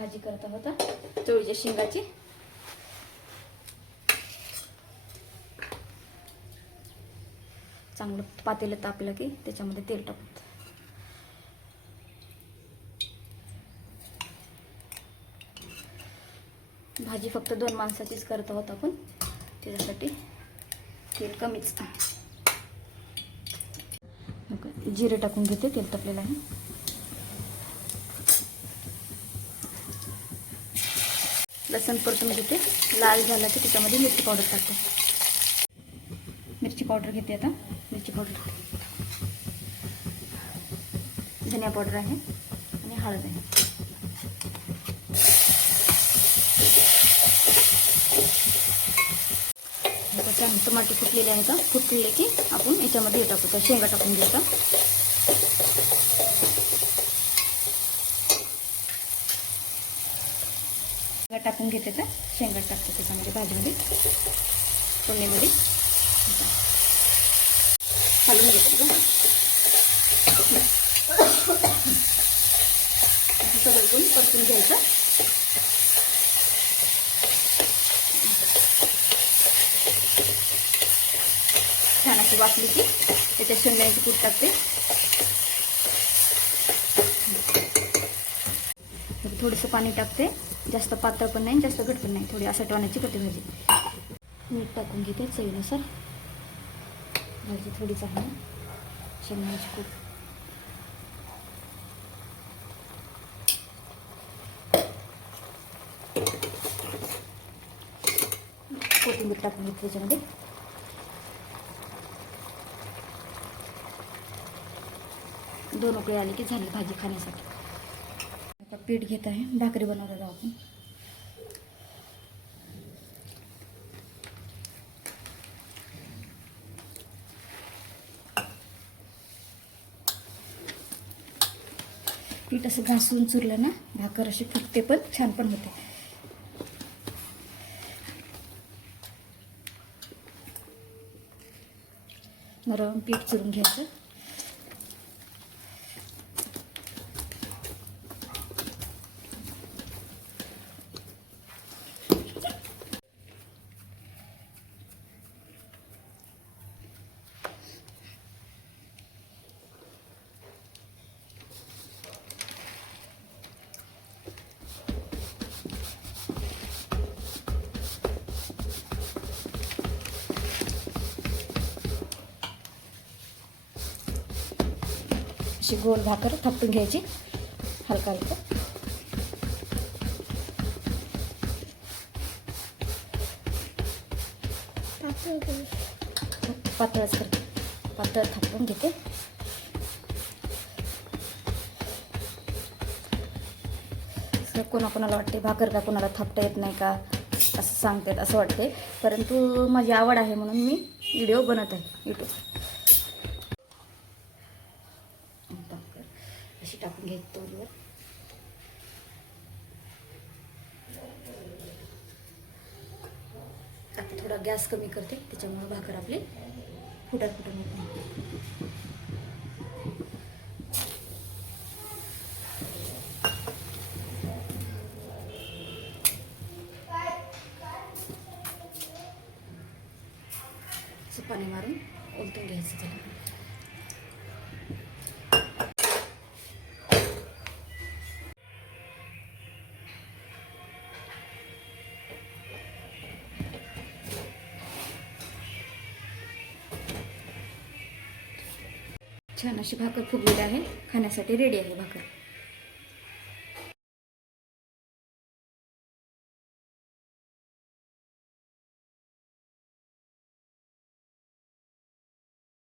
भाजी करता होता चवळीच्या शेंगाची. चांगलं पातेलं तापलं की त्याच्यामध्ये तेल टाकत भाजी फक्त दोन माणसाचीच करत आहोत आपण. त्याच्यासाठी तेल कमीच. जिरे टाकून घेते तेल तापलेलं आहे. लसण परतून घेते. लाल झाला की त्याच्यामध्ये मिरची पावडर टाकते. मिरची पावडर घेते आता. मिरची पावडर धनिया पावडर आहे आणि हळद आहे. टमाटे फुटलेले आहेत. फुटलेले की आपण याच्यामध्ये टाकू. त्या शेंगा टाकून घेऊ आता. शेंगा टाकून घेते तर शेंगा टाकते त्याच्यामध्ये भाजीमध्ये. फोडणीमध्ये. घालून घेते सगळं परतून घ्यायचं. छान अशी वाटली की त्याच्यात शेंगण्याची कूट टाकते. थोडंसं पाणी टाकते. जास्त पातळ पण नाही जास्त घट पण नाही. थोडी असटवाण्याची कटी भाजी मीठ टाकून घेते चवीनुसार. भाजी थोडीच आहे शेंगदाण्याची खूप कोथिंबीर टाकून घेते त्याच्यामध्ये. दोन उकळी आले की झाली भाजी खाण्यासाठी. आता पीठ घेत आहे. भाकरी बनवत आहोत आपण. पीठ असं घासून चुरलं ना भाकर अशी फुटते पण छान पण होते. नरम पीठ चुरून घ्यायचं. अशी गोल भाकर थापटून घ्यायची हलका हलका. पातळच करते पातळ थापटून घेते. कोणाकोणाला वाटते भाकर का कोणाला थापता येत नाही का असं सांगतात असं वाटते. परंतु माझी आवड आहे म्हणून मी व्हिडिओ बनवत आहे यूट्यूब भाकर अशी टाकून घ्यायची तोडीवर. आता थोडा गॅस कमी करते त्याच्यामुळे भाकर आपली फुटा फुटून येत नाही. पाणी मारून ओलतून घ्यायचं त्याला. छान अशी भाकर फुगलेली आहे. खाण्यासाठी रेडी आहे भाकर.